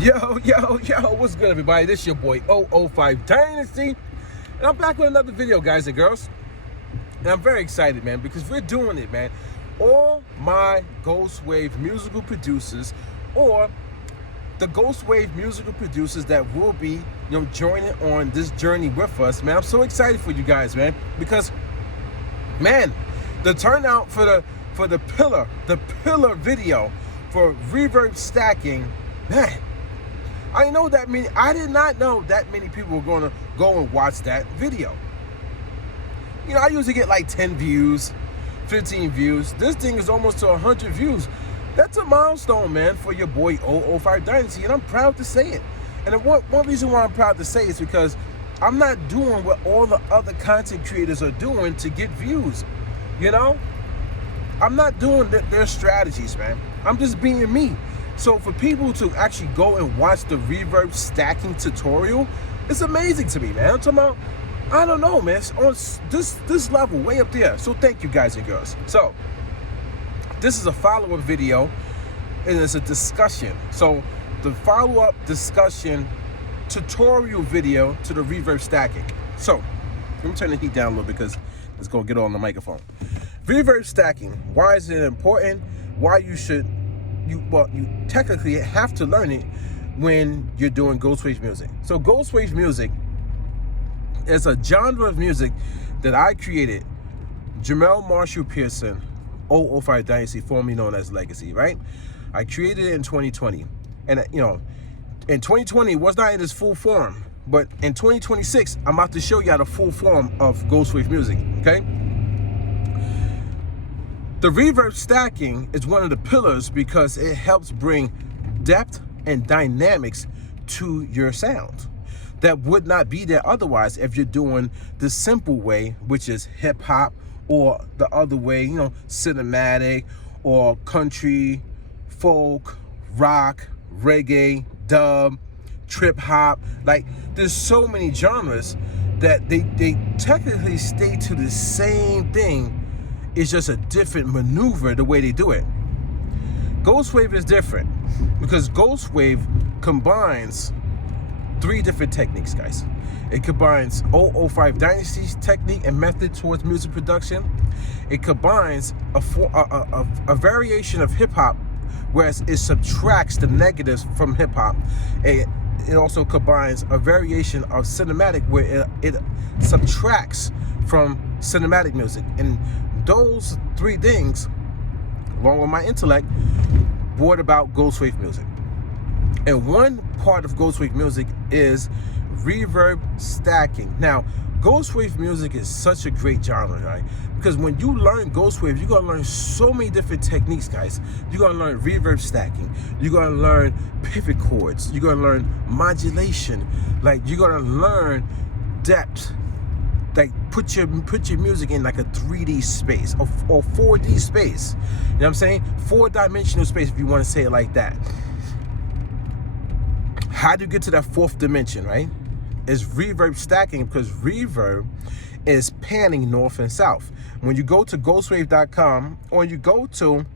Yo, what's good, everybody? This your boy 005 Dynasty, and I'm back with another video, guys and girls. And I'm very excited, man, because we're doing it, man. All my Ghost Wav musical producers, or the Ghost Wav musical producers that will be, joining on this journey with us, man. I'm so excited for you guys, man, because, man, the turnout for the pillar video for reverb stacking, man. I did not know that many people were going to go and watch that video. I usually get like 10 views, 15 views. This thing is almost to 100 views. That's a milestone, man, for your boy 005 Dynasty, and I'm proud to say it. And one reason why I'm proud to say it is because I'm not doing what all the other content creators are doing to get views. I'm not doing their strategies, man. I'm just being me. So for people to actually go and watch the reverb stacking tutorial, it's amazing to me, man. I'm talking about, I don't know, man. It's on this level, way up there. So thank you, guys and girls. So this is a follow-up video, and it's a discussion. So the follow-up discussion tutorial video to the reverb stacking. So let me turn the heat down a little bit because it's gonna get on the microphone. Reverb stacking. Why is it important? Why you should. You technically have to learn it when you're doing Ghost Wav music. So Ghost Wav music is a genre of music that I created. Jamel Marshall Pearson, 005 Dynasty, formerly known as Legacy, right? I created it in 2020. And in 2020 it was not in its full form, but in 2026, I'm about to show you the full form of Ghost Wav music, okay? The reverb stacking is one of the pillars because it helps bring depth and dynamics to your sound that would not be there otherwise if you're doing the simple way, which is hip hop, or the other way, cinematic, or country, folk, rock, reggae, dub, trip hop. Like, there's so many genres that they technically stay to the same thing. It's just a different maneuver the way they do it. Ghost Wav is different because Ghost Wav combines 3 different techniques, guys. It combines 005 Dynasty's technique and method towards music production. It combines a variation of hip hop, whereas it subtracts the negatives from hip hop. It also combines a variation of cinematic where it subtracts from cinematic music. And those 3 things, along with my intellect, brought about Ghost Wav music. And one part of Ghost Wav music is reverb stacking. Now, Ghost Wav music is such a great genre, right? Because when you learn Ghost Wav, you're gonna learn so many different techniques, guys. You're gonna learn reverb stacking. You're gonna learn pivot chords. You're gonna learn modulation. Like, you're gonna learn depth. Like, put your music in like a 3D space or 4D space. You know what I'm saying? 4-dimensional space, if you want to say it like that. How do you get to that 4th dimension, right? It's reverb stacking, because reverb is panning north and south. When you go to ghostwave.com, or you go to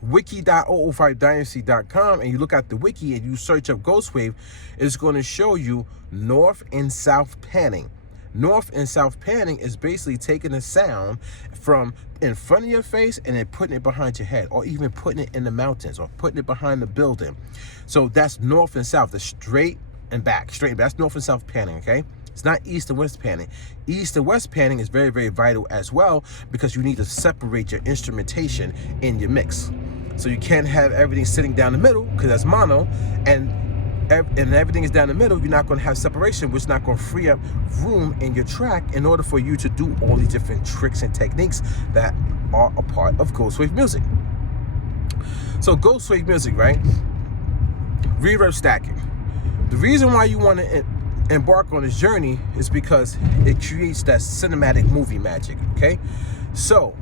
wiki.005dynasty.com and you look at the wiki and you search up Ghost Wav, it's going to show you north and south panning. North and south panning is basically taking a sound from in front of your face and then putting it behind your head, or even putting it in the mountains, or putting it behind the building. So that's north and south, the straight and back. That's north and south panning, okay? It's not east and west panning. East and west panning is very, very vital as well, because you need to separate your instrumentation in your mix. So you can't have everything sitting down the middle, because that's mono, and everything is down the middle. You're not going to have separation, which is not going to free up room in your track in order for you to do all these different tricks and techniques that are a part of Ghost Wav music. So Ghost Wav music, right? Reverb stacking. The reason why you want to embark on this journey is because it creates that cinematic movie magic, okay? So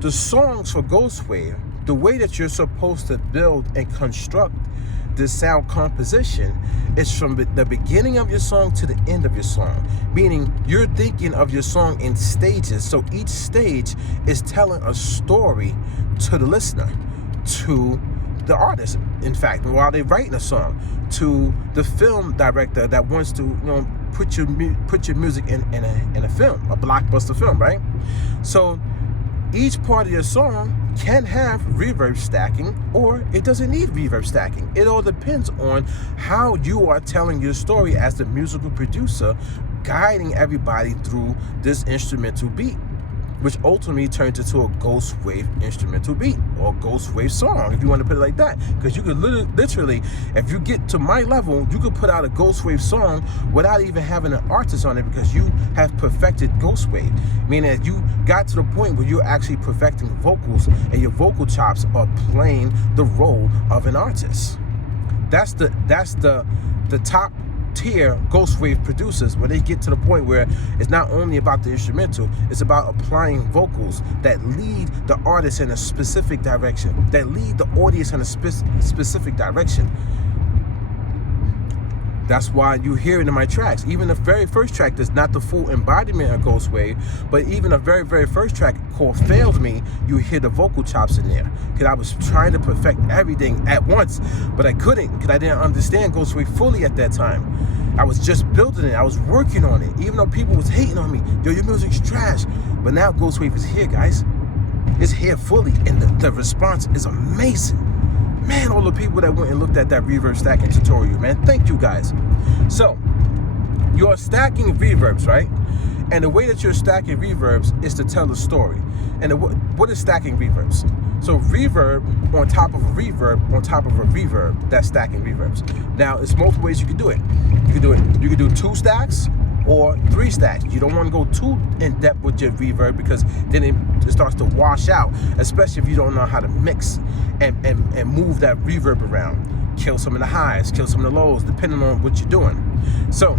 the songs for Ghost Wav, the way that you're supposed to build and construct the sound composition is from the beginning of your song to the end of your song, meaning you're thinking of your song in stages. So each stage is telling a story to the listener, to the artist, in fact, while they're writing a song, to the film director that wants to, put your music in a film, a blockbuster film, right? So each part of your song can have reverb stacking, or it doesn't need reverb stacking. It all depends on how you are telling your story as the musical producer, guiding everybody through this instrumental beat, which ultimately turns into a Ghost Wave instrumental beat, or Ghost Wave song, if you want to put it like that. Because you could literally, if you get to my level, you could put out a Ghost Wave song without even having an artist on it, because you have perfected Ghost Wave. Meaning that you got to the point where you're actually perfecting vocals, and your vocal chops are playing the role of an artist. That's the top tier Ghost Wave producers, when they get to the point where it's not only about the instrumental, it's about applying vocals that lead the artist in a specific direction, that lead the audience in a specific direction. That's why you hear it in my tracks. Even the very first track is not the full embodiment of Ghost Wave, but even the very, very first track called Failed Me, you hear the vocal chops in there. Because I was trying to perfect everything at once, but I couldn't, because I didn't understand Ghost Wave fully at that time. I was just building it. I was working on it. Even though people was hating on me, yo, your music's trash. But now Ghost Wave is here, guys. It's here fully, and the response is amazing. Man, all the people that went and looked at that reverb stacking tutorial, man, thank you guys. So, you're stacking reverbs, right? And the way that you're stacking reverbs is to tell a story. And what is stacking reverbs? So reverb on top of a reverb on top of a reverb, that's stacking reverbs. Now, there's multiple ways you can do it. You can do 2 stacks or 3 stacks. You don't want to go too in depth with your reverb, because then it starts to wash out, especially if you don't know how to mix and move that reverb around. Kill some of the highs, kill some of the lows, depending on what you're doing. So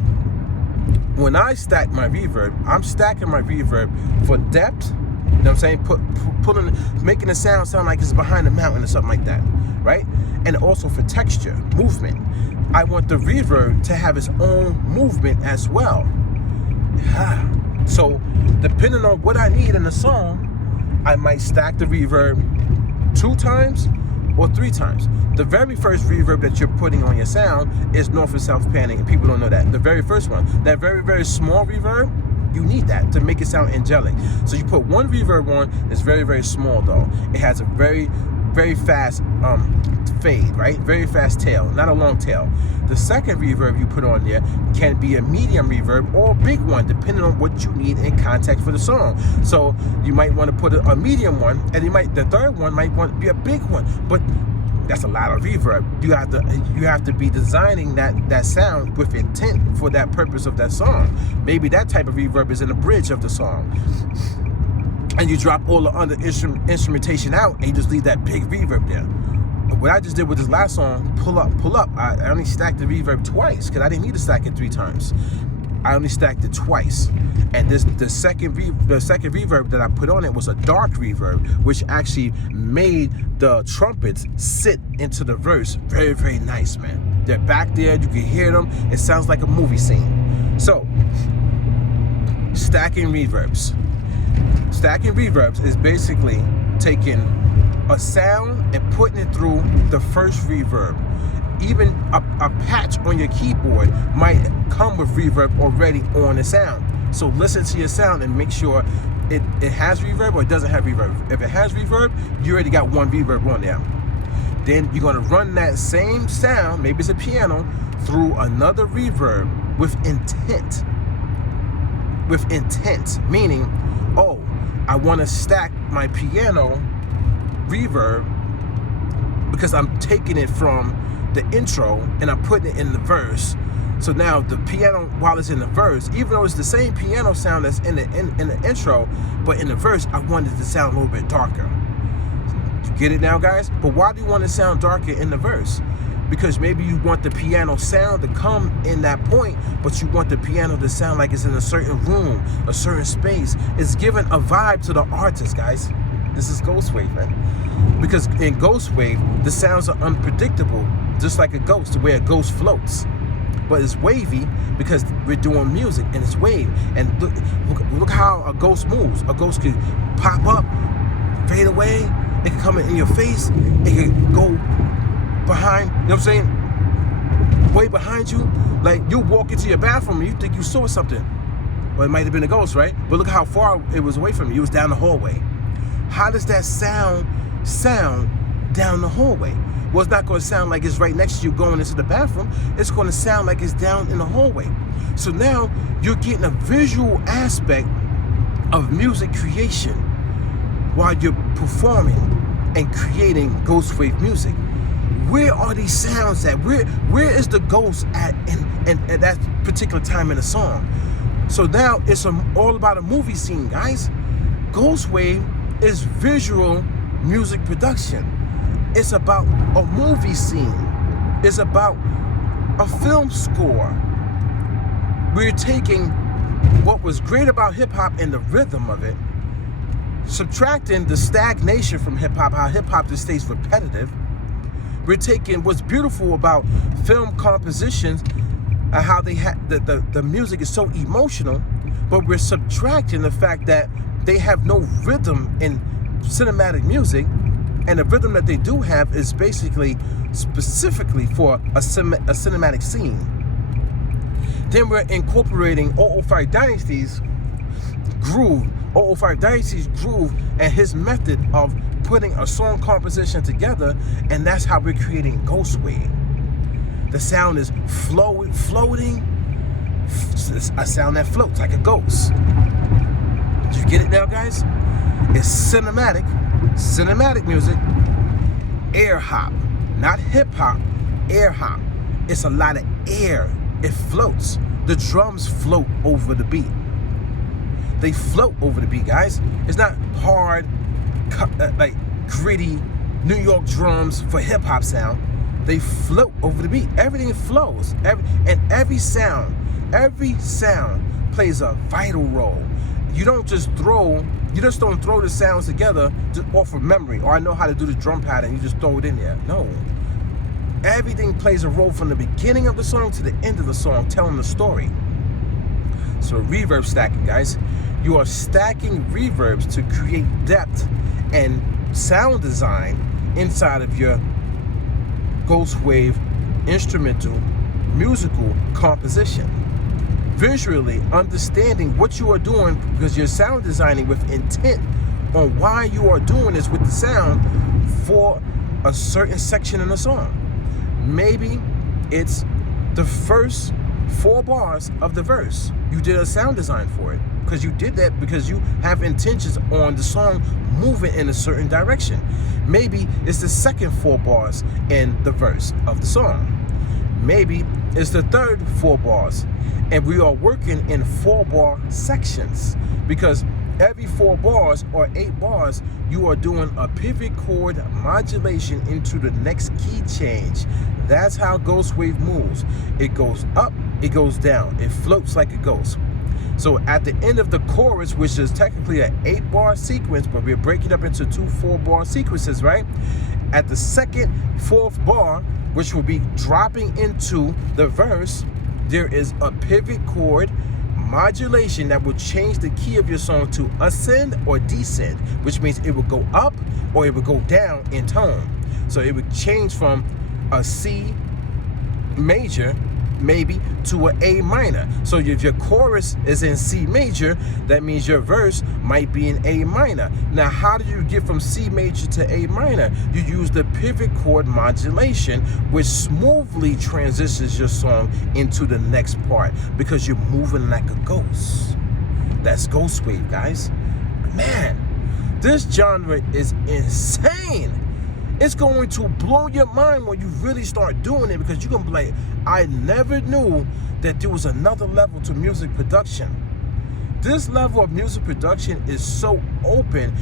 when I stack my reverb, I'm stacking my reverb for depth. You know what I'm saying? Making the sound like it's behind the mountain or something like that, right? And also for texture, movement. I want the reverb to have its own movement as well. So depending on what I need in the song, I might stack the reverb 2 times or 3 times. The very first reverb that you're putting on your sound is north and south panning, and people don't know that. The very first one, that very, very small reverb, you need that to make it sound angelic. So you put 1 reverb on, it's very, very small though. It has a very, very fast fade, right? Very fast tail, not a long tail. The second reverb you put on there can be a medium reverb or a big one, depending on what you need in context for the song. So you might want to put a medium one, and the third one might want to be a big one, but that's a lot of reverb. You have to be designing that sound with intent for that purpose of that song. Maybe that type of reverb is in the bridge of the song, and you drop all the other instrumentation out, and you just leave that big reverb there. What I just did with this last song, Pull Up, I only stacked the reverb twice, because I didn't need to stack it 3 times. I only stacked it twice. And the second reverb that I put on it was a dark reverb, which actually made the trumpets sit into the verse. Very, very nice, man. They're back there, you can hear them. It sounds like a movie scene. So, stacking reverbs. Stacking reverbs is basically taking a sound and putting it through the first reverb. Even a patch on your keyboard might come with reverb already on the sound. So listen to your sound and make sure it has reverb or it doesn't have reverb. If it has reverb, you already got 1 reverb on there. Then you're gonna run that same sound, maybe it's a piano, through another reverb with intent. With intent, meaning, oh, I wanna stack my piano reverb because I'm taking it from the intro and I'm putting it in the verse. So now the piano, while it's in the verse, even though it's the same piano sound that's in the intro, but in the verse, I wanted it to sound a little bit darker. You get it now, guys? But why do you want to sound darker in the verse? Because maybe you want the piano sound to come in that point, but you want the piano to sound like it's in a certain room, a certain space. It's giving a vibe to the artist, guys. This is Ghost Wave, man. Because in Ghost Wave, the sounds are unpredictable, just like a ghost, the way a ghost floats. But it's wavy because we're doing music and it's wave. And look how a ghost moves. A ghost can pop up, fade away. It can come in your face. It can go behind, you know what I'm saying? Way behind you. Like, you walk into your bathroom and you think you saw something. Well, it might have been a ghost, right? But look how far it was away from you. It was down the hallway. How does that sound down the hallway? Well, it's not going to sound like it's right next to you going into the bathroom. It's going to sound like it's down in the hallway. So now you're getting a visual aspect of music creation while you're performing and creating Ghost Wave music. Where are these sounds at? Where is the ghost at that particular time in the song? So now it's all about a movie scene, guys. Ghost Wave is visual music production. It's about a movie scene. It's about a film score. We're taking what was great about hip-hop and the rhythm of it, subtracting the stagnation from hip-hop, how hip-hop just stays repetitive. We're taking what's beautiful about film compositions and how they the music is so emotional, but we're subtracting the fact that they have no rhythm in cinematic music, and the rhythm that they do have is basically specifically for a cinematic scene. Then we're incorporating 005 Dynasty's groove, 005 Dynasty's groove, and his method of putting a song composition together, and that's how we're creating Ghost Wave. The sound is floating, a sound that floats like a ghost. Did you get it now, guys? It's cinematic music, air hop, not hip hop, air hop. It's a lot of air. It floats. The drums float over the beat. They float over the beat, guys. It's not hard, like gritty New York drums for hip hop sound. They float over the beat. Everything flows. Every sound plays a vital role. You don't just don't throw the sounds together just off of memory, or I know how to do the drum pattern, you just throw it in there. No. Everything plays a role from the beginning of the song to the end of the song, telling the story. So reverb stacking, guys. You are stacking reverbs to create depth and sound design inside of your Ghost Wave instrumental musical composition. Visually understanding what you are doing, because you're sound designing with intent on why you are doing this with the sound for a certain section in the song. Maybe it's the first 4 bars of the verse. You did a sound design for it because you did that because you have intentions on the song moving in a certain direction. Maybe it's the second 4 bars in the verse of the song. Maybe it's the third 4 bars. And we are working in 4-bar sections, because every 4 bars or 8 bars, you are doing a pivot chord modulation into the next key change. That's how Ghost Wave moves. It goes up, it goes down, it floats like a ghost. So at the end of the chorus, which is technically an 8-bar sequence, but we're breaking up into 2 4-bar sequences, right? At the second 4th bar, which will be dropping into the verse, there is a pivot chord modulation that will change the key of your song to ascend or descend, which means it will go up or it will go down in tone. So it would change from a C major maybe to an A minor. So if your chorus is in C major, that means your verse might be in A minor. Now, how do you get from C major to A minor? You use the pivot chord modulation, which smoothly transitions your song into the next part, because you're moving like a ghost. That's Ghost Wave, guys. Man, this genre is insane. It's going to blow your mind when you really start doing it, because you're going to be like, I never knew that there was another level to music production. This level of music production is so open.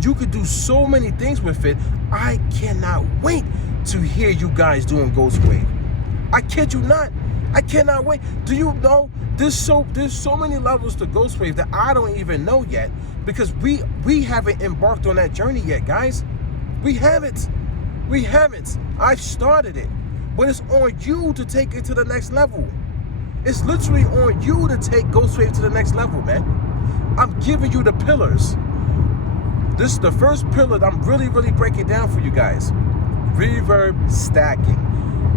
You could do so many things with it. I cannot wait to hear you guys doing Ghost Wave. I kid you not. I cannot wait. Do you know there's so many levels to Ghost Wave that I don't even know yet, because we haven't embarked on that journey yet, guys. We haven't. I've started it, but it's on you to take it to the next level. It's literally on you to take Ghost Wave to the next level, man. I'm giving you the pillars. This is the first pillar that I'm really breaking down for you guys. reverb stacking.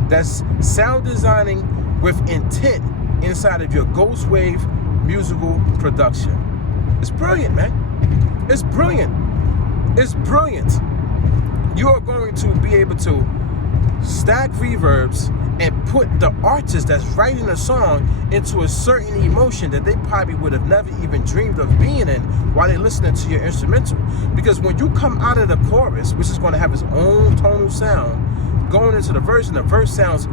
That's sound designing with intent inside of your Ghost Wav musical production. It's brilliant, man. It's brilliant. It's brilliant. You are going to be able to stack reverbs and put the artist that's writing a song into a certain emotion that they probably would have never even dreamed of being in while they're listening to your instrumental. Because when you come out of the chorus, which is going to have its own tonal sound, going into the verse, and the verse sounds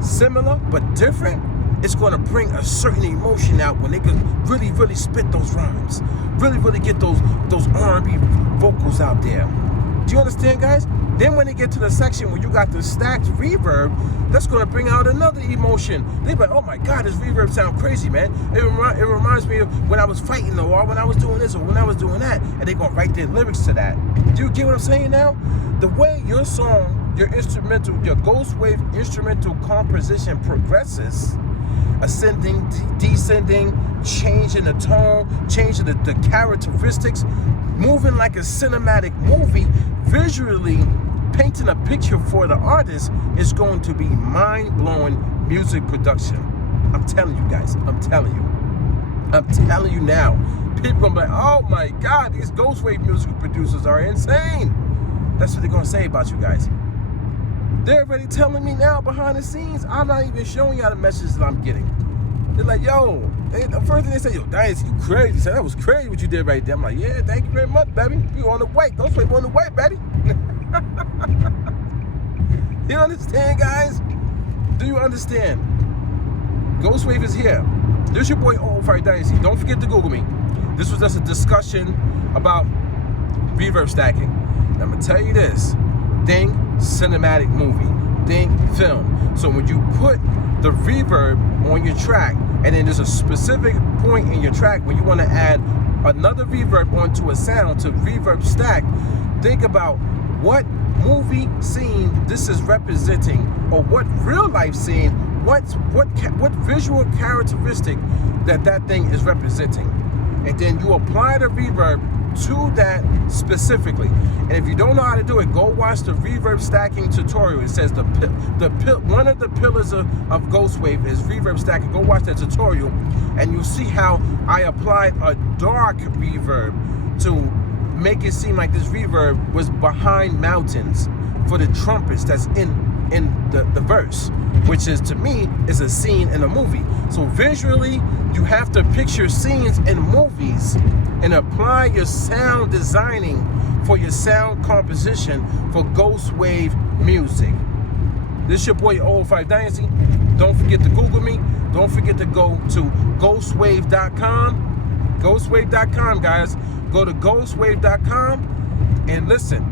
similar but different, it's going to bring a certain emotion out when they can really, really spit those rhymes, really get those R&B vocals out there. Do you understand, guys? Then when they get to the section where you got the stacked reverb, that's going to bring out another emotion. They're like, oh my God, this reverb sound crazy, man. It reminds me of when I was fighting, or when I was doing this, or when I was doing that. And they're going to write their lyrics to that. Do you get what I'm saying now? The way your song, your instrumental, your Ghost Wav instrumental composition progresses, ascending, descending, changing the tone, changing the characteristics, moving like a cinematic movie, visually painting a picture for the artist, is going to be mind-blowing music production. I'm telling you guys, I'm telling you now. People gonna be like, oh my God, these Ghost Wav music producers are insane. That's what they're gonna say about you guys. They're already telling me now behind the scenes. I'm not even showing y'all the messages that I'm getting. They're like, yo, the first thing they say, yo, Dynasty, you crazy. They said, that was crazy what you did right there. I'm like, yeah, thank you very much, baby. You on the way. Ghost Wav on the way, baby. You understand, guys? Do you understand? Ghost Wav is here. This is your boy, Fire Dynasty. Don't forget to Google me. This was just a discussion about reverb stacking. And I'm going to tell you this. Think cinematic movie. Think film. So when you put the reverb on your track, and then there's a specific point in your track where you want to add another reverb onto a sound to reverb stack, think about what movie scene this is representing, or what real life scene, what visual characteristic that thing is representing, and then you apply the reverb to that specifically. And if you don't know how to do it, go watch the reverb stacking tutorial. It says one of the pillars of Ghost Wav is reverb stacking. Go watch that tutorial, and you'll see how I applied a dark reverb to make it seem like this reverb was behind mountains for the trumpets that's in the verse, which is, to me, is a scene in a movie. So visually, you have to picture scenes in movies and apply your sound designing for your sound composition for Ghost Wav music. This is your boy, Fire Dynasty. Don't forget to Google me. Don't forget to go to ghostwav.com. Ghostwav.com, guys. Go to ghostwav.com and listen.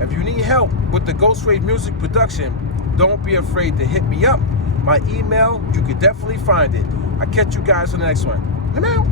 If you need help with the Ghost Wav music production, don't be afraid to hit me up. My email, you can definitely find it. I'll catch you guys on the next one. I'm out.